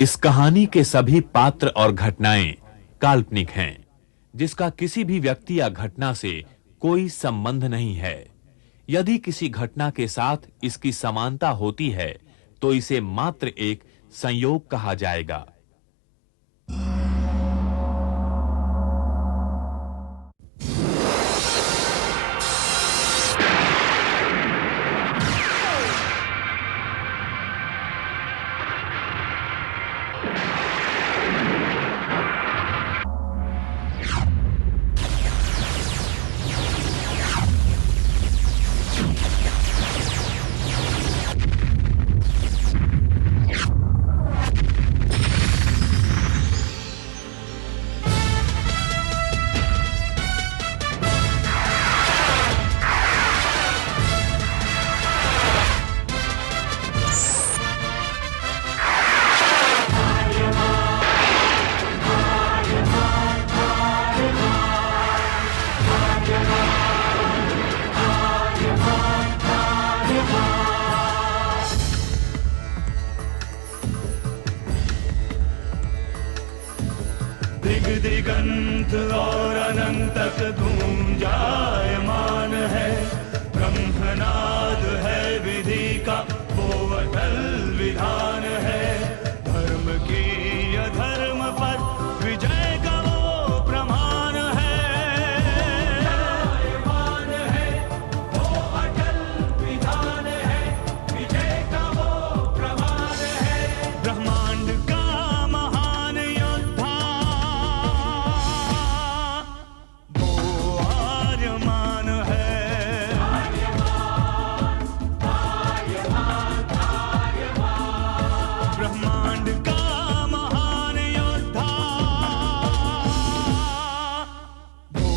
इस कहानी के सभी पात्र और घटनाएं काल्पनिक हैं, जिसका किसी भी व्यक्ति या घटना से कोई संबंध नहीं है। यदि किसी घटना के साथ इसकी समानता होती है, तो इसे मात्र एक संयोग कहा जाएगा। दिग दिगंत और अनंत तक गूंजायमान है। ब्रह्मनाद है विधि का वो अटल विधान है। धर्म की अधर्म पर विजय का वो प्रमाण है। जायमान है वो अटल विधान है। विजय का वो प्रमाण है। ब्रह्मांड का महान योद्धा आर्यमान है। ब्रह्मांड का महान योद्धा वो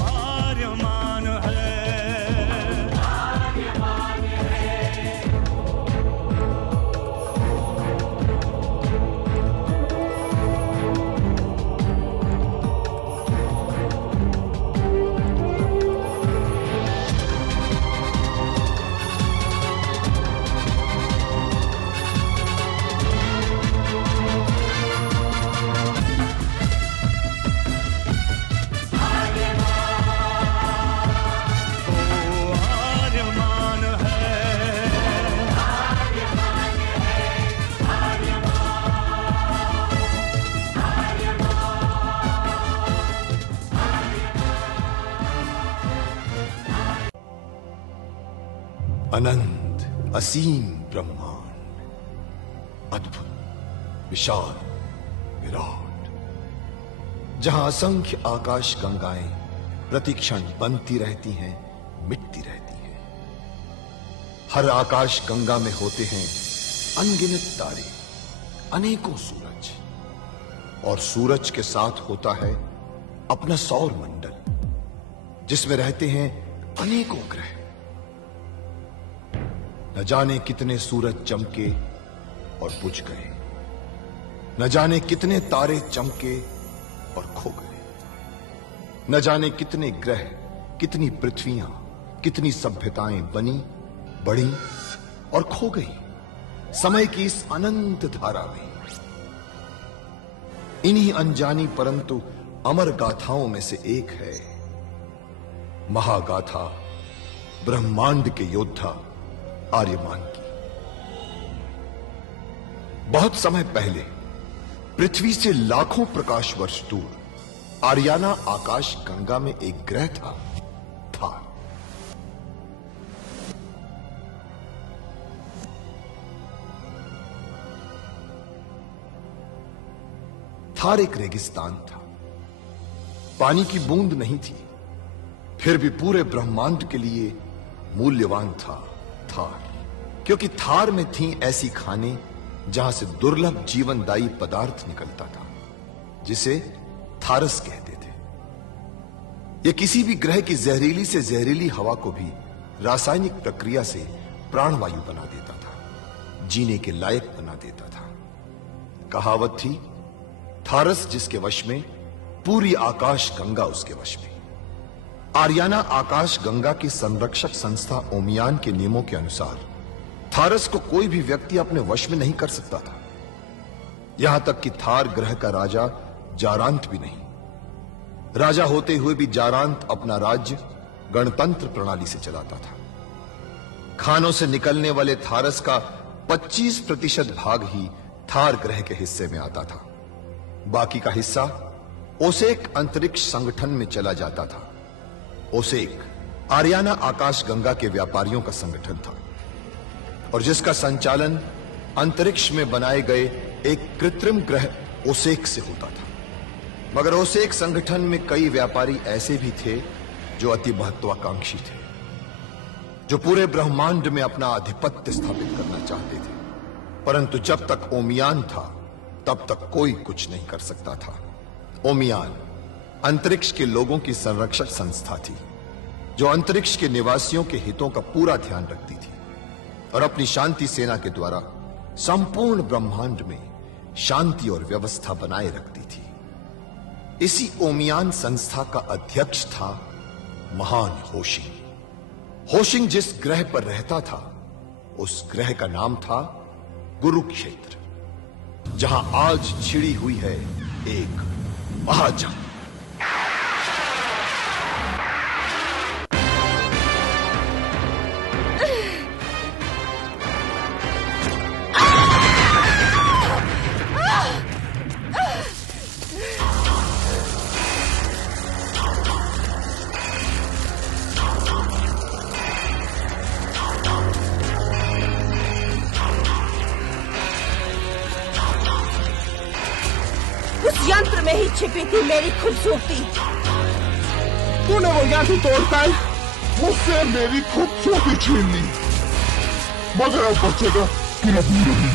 आर्यमान है। आर्यमान है। अनंत असीम ब्रह्मांड, अद्भुत, विशाल, विराट, जहां असंख्य आकाश गंगाएं प्रतिक्षण बनती रहती हैं, मिटती रहती हैं। हर आकाश गंगा में होते हैं अनगिनत तारे, अनेकों सूरज, और सूरज के साथ होता है अपना सौर मंडल, जिसमें रहते हैं अनेकों ग्रह। न जाने कितने सूरज चमके और बुझ गए, न जाने कितने तारे चमके और खो गए, न जाने कितने ग्रह, कितनी पृथ्वियां, कितनी सभ्यताएं बनी, बढ़ी और खो गई समय की इस अनंत धारा में। इन्हीं अनजानी परंतु अमर गाथाओं में से एक है महागाथा ब्रह्मांड के योद्धा आर्यमान की। बहुत समय पहले पृथ्वी से लाखों प्रकाश वर्ष दूर आर्याना आकाश गंगा में एक ग्रह था, थार। थार एक रेगिस्तान था, पानी की बूंद नहीं थी, फिर भी पूरे ब्रह्मांड के लिए मूल्यवान था थार, क्योंकि थार में थी ऐसी खाने जहां से दुर्लभ जीवनदायी पदार्थ निकलता था, जिसे थारस कहते थे। यह किसी भी ग्रह की जहरीली से जहरीली हवा को भी रासायनिक प्रक्रिया से प्राणवायु बना देता था, जीने के लायक बना देता था। कहावत थी, थारस जिसके वश में, पूरी आकाश गंगा उसके वश में। आर्याना आकाश गंगा की संरक्षक संस्था ओमियान के नियमों के अनुसार थारस को कोई भी व्यक्ति अपने वश में नहीं कर सकता था। यहां तक कि थार ग्रह का राजा जारांत भी नहीं। राजा होते हुए भी जारांत अपना राज्य गणतंत्र प्रणाली से चलाता था। खानों से निकलने वाले थारस का 25% भाग ही थार ग्रह के हिस्से में आता था। बाकी का हिस्सा ओसेक अंतरिक्ष संगठन में चला जाता था। ओसेक आरियाना आकाश गंगा के व्यापारियों का संगठन था और जिसका संचालन अंतरिक्ष में बनाए गए एक कृत्रिम ग्रह ओसेक से होता था। मगर ओसेक संगठन में कई व्यापारी ऐसे भी थे जो अति महत्वाकांक्षी थे, जो पूरे ब्रह्मांड में अपना आधिपत्य स्थापित करना चाहते थे। परंतु जब तक ओमियान था तब तक कोई कुछ नहीं कर सकता था। ओमियान अंतरिक्ष के लोगों की संरक्षक संस्था थी, जो अंतरिक्ष के निवासियों के हितों का पूरा ध्यान रखती थी और अपनी शांति सेना के द्वारा संपूर्ण ब्रह्मांड में शांति और व्यवस्था बनाए रखती थी। इसी ओमियान संस्था का अध्यक्ष था महान होशिंग। होशिंग जिस ग्रह पर रहता था उस ग्रह का नाम था कुरुक्षेत्र, जहां आज छिड़ी हुई है एक महाजंग। यंत्र में ही छिपी थी मेरी खूबसूरती। तूने वो यंत्र तोड़कर मुझसे मेरी खूबसूरती छीन ली, मगर अब बचेगा कि नहीं।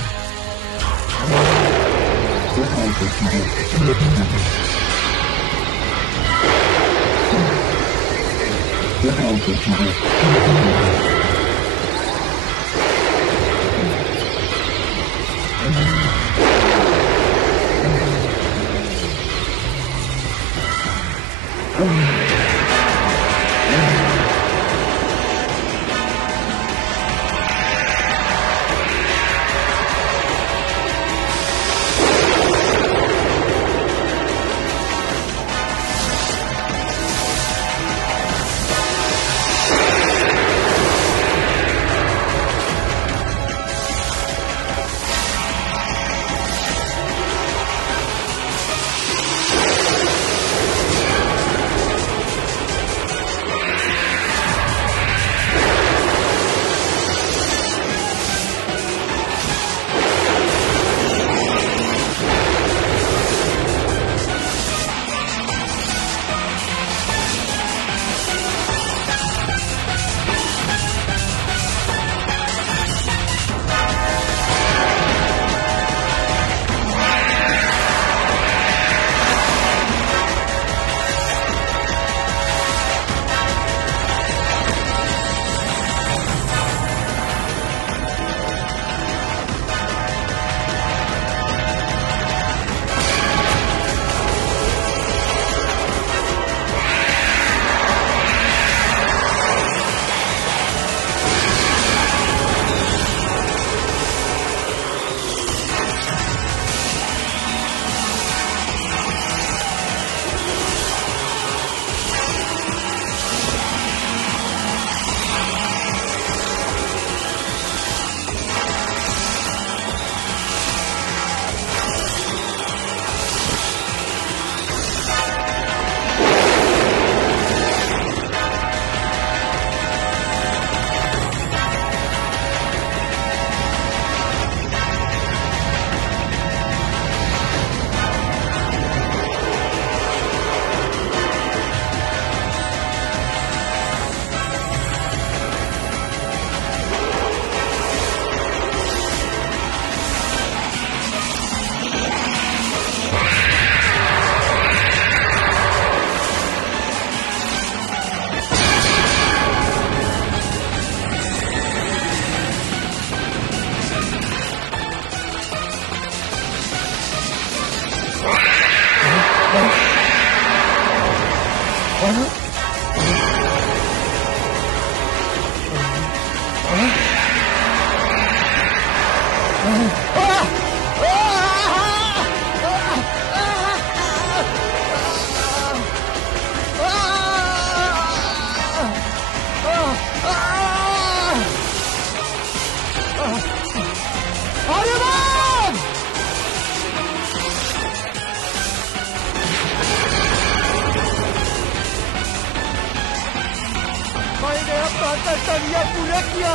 किया,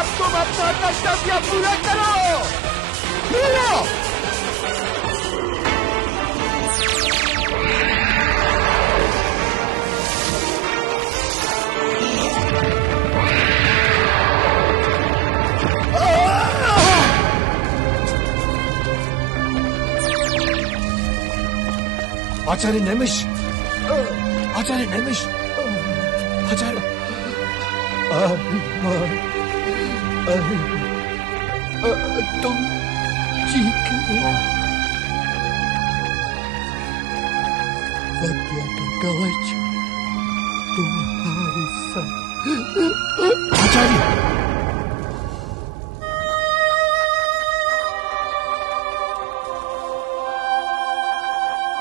अब तुम अपना कर्तव्य पूरा करो। पूरा आचार्य नैमिष, आचार्य नैमिष, आचार्य तुम ठीक हो? सत्य का कवच तुम्हारे साथ। आचार्य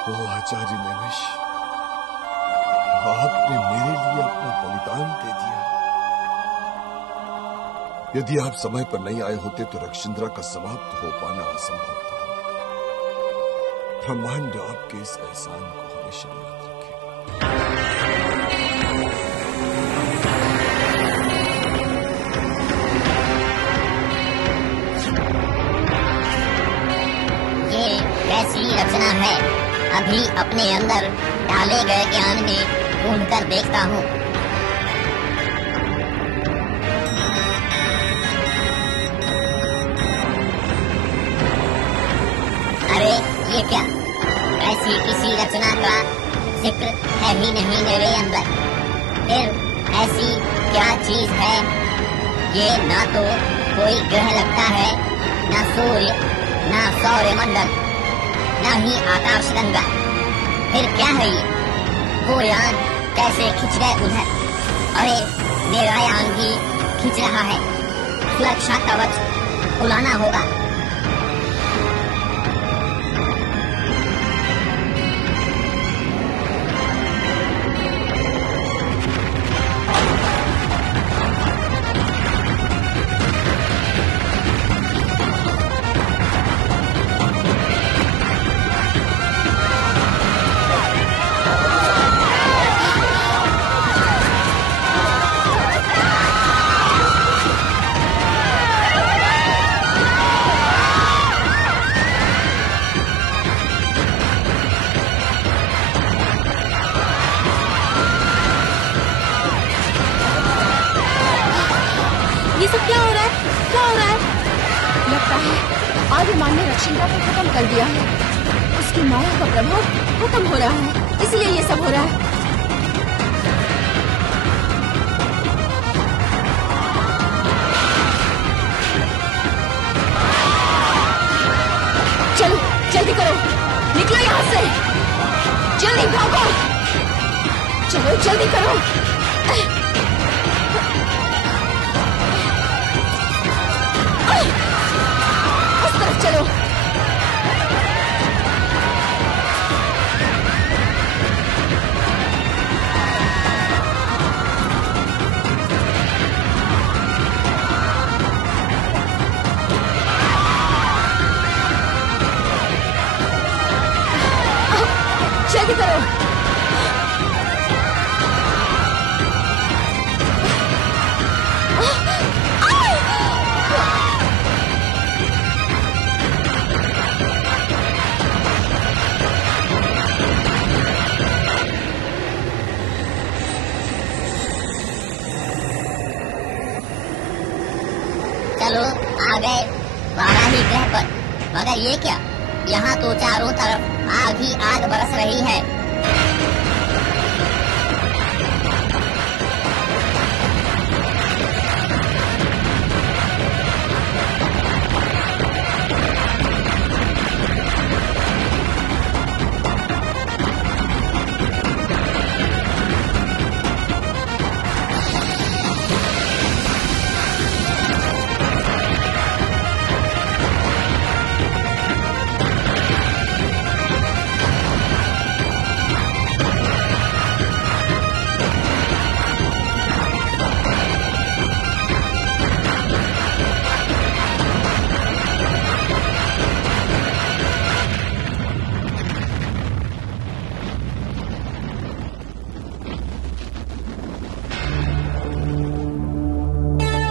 ओ आचार्य नैमिष, आपने मेरे लिए अपना बलिदान दे दिया। यदि आप समय पर नहीं आए होते तो रक्षिंद्रा का समाप्त हो पाना असंभव था। ब्रह्मांड आपके इस एहसान को हमेशा याद रखेगा। ये कैसी रचना है? अभी अपने अंदर डाले गए ज्ञान में ढूंढ कर देखता हूँ। अरे ये क्या? ऐसी किसी रचना का जिक्र है ही नहीं मेरे अंदर। फिर ऐसी क्या चीज है? ये ना तो कोई ग्रह लगता है, ना सूर्य, ना सौरमंडल, ना ही आकाश गंगा। फिर क्या है ये? वो यान कैसे खिंच गए उधर? अरे मेरा यान भी खिंच रहा है। सुरक्षा कवच खुलाना होगा। ये सब क्या हो रहा है? क्या हो रहा है? लगता है आर्यमान ने रक्षिंद्रा को खत्म कर दिया है। उसकी माया का प्रभाव खत्म हो रहा है, इसलिए ये सब हो रहा है। चलो जल्दी करो, निकलो यहाँ से, जल्दी भागो, चलो जल्दी करो। उस तरफ चलो। जल्दी करो। चलो आ गए वाराही ग्रह पर। मगर ये क्या? यहाँ तो चारों तरफ आग ही आग बरस रही है।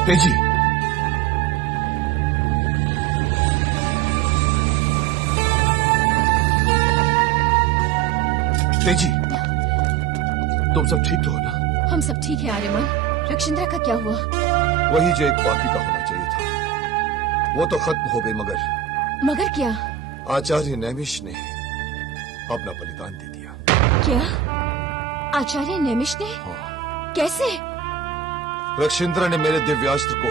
तेजी, तेजी, तुम सब ठीक तो हो ना? हम सब ठीक है आर्यमान। रक्षिंद्रा का क्या हुआ? वही जो एक बाकी का होना चाहिए था, वो तो खत्म हो गई, मगर क्या? आचार्य नैमिष ने अपना बलिदान दे दिया। क्या? आचार्य नैमिष ने? हाँ। कैसे? रक्षिंद्रा ने मेरे दिव्यास्त्र को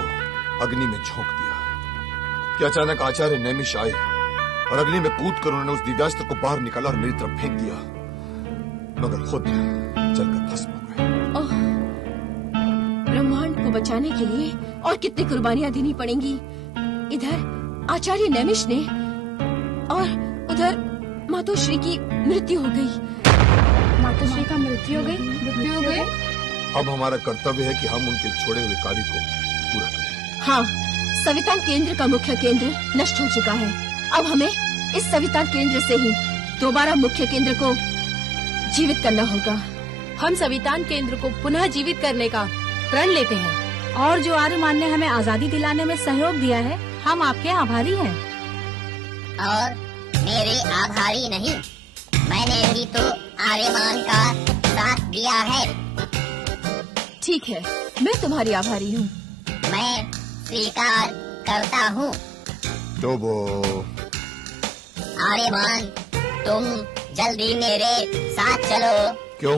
अग्नि में झोंक दिया कि अचानक आचार्य नैमिष आए और अग्नि में कूद कर उन्होंने उस दिव्यास्त्र को बाहर निकाला और मेरी तरफ फेंक दिया, मगर खुद जलकर भस्म हो गए। ओह, ब्रह्मांड को बचाने के लिए और कितनी कुर्बानियां देनी पड़ेंगी। इधर आचार्य नैमिष ने और उधर मातोश्री की मृत्यु हो गई। मातोश्री का मृत्यु हो गई? अब हमारा कर्तव्य है कि हम उनके छोड़े हुए कार्य को पूरा करें। हाँ, सवितान केंद्र का मुख्य केंद्र नष्ट हो चुका है। अब हमें इस सवितान केंद्र से ही दोबारा मुख्य केंद्र को जीवित करना होगा। हम सवितान केंद्र को पुनः जीवित करने का प्रण लेते हैं और जो आर्यमान ने हमें आजादी दिलाने में सहयोग दिया है, हम आपके आभारी हैं। और मेरे आभारी नहीं, मैंने भी तो आर्यमान का साथ दिया है। ठीक है, मैं तुम्हारी आभारी हूँ। मैं स्वीकार करता हूँ। तो वो आर्यमान, तुम जल्दी मेरे साथ चलो। क्यों?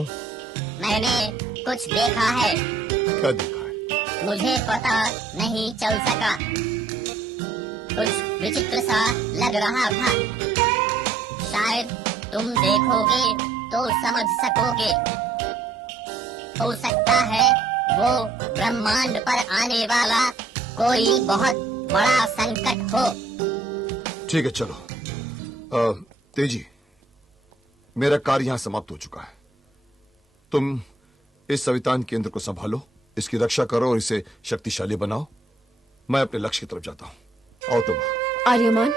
मैंने कुछ देखा है। क्या देखा है? मुझे पता नहीं चल सका, कुछ विचित्र सा लग रहा था। शायद तुम देखोगे तो समझ सकोगे। हो सकता है वो ब्रह्मांड पर आने वाला कोई बहुत बड़ा संकट हो। ठीक है, चलो। तेजी, मेरा कार्य यहाँ समाप्त हो चुका है। तुम इस सवितान केंद्र को संभालो, इसकी रक्षा करो और इसे शक्तिशाली बनाओ। मैं अपने लक्ष्य की तरफ जाता हूँ। आओ तुम। आर्यमान,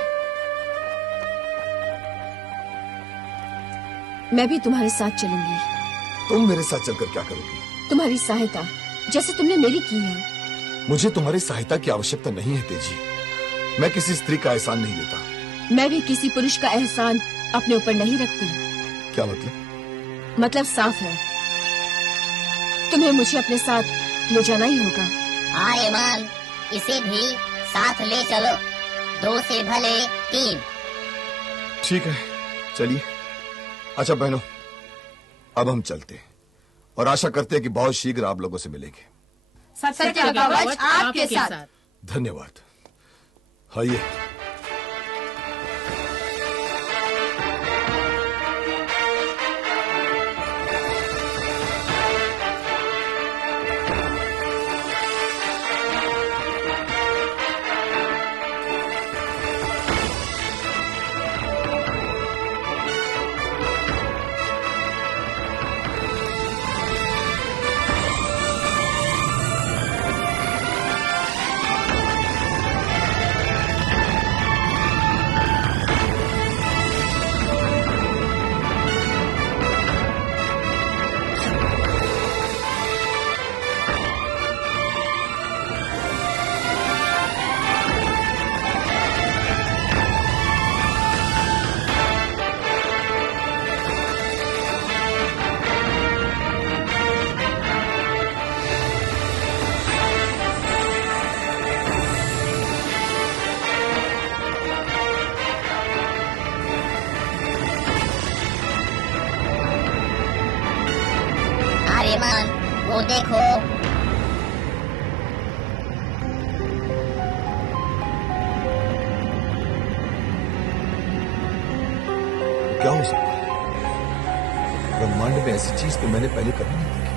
मैं भी तुम्हारे साथ चलूंगी। तुम मेरे साथ चलकर क्या करोगी? तुम्हारी सहायता, जैसे तुमने मेरी की है। मुझे तुम्हारी सहायता की आवश्यकता नहीं है तेजी। मैं किसी स्त्री का एहसान नहीं लेता। मैं भी किसी पुरुष का एहसान अपने ऊपर नहीं रखती। क्या मतलब? मतलब साफ है, तुम्हें मुझे अपने साथ ले जाना ही होगा। आर्यमान, इसे भी साथ ले चलो। 2 से भले 3। ठीक है, चलिए। अच्छा बहनों, अब हम चलते हैं और आशा करते हैं कि बहुत शीघ्र आप लोगों से मिलेंगे। सत्य का कवच आपके साथ। धन्यवाद। आइए। आर्यमान, वो देखो। क्या हो सकता है? ब्रह्मांड में ऐसी चीज तो मैंने पहले कभी नहीं देखी।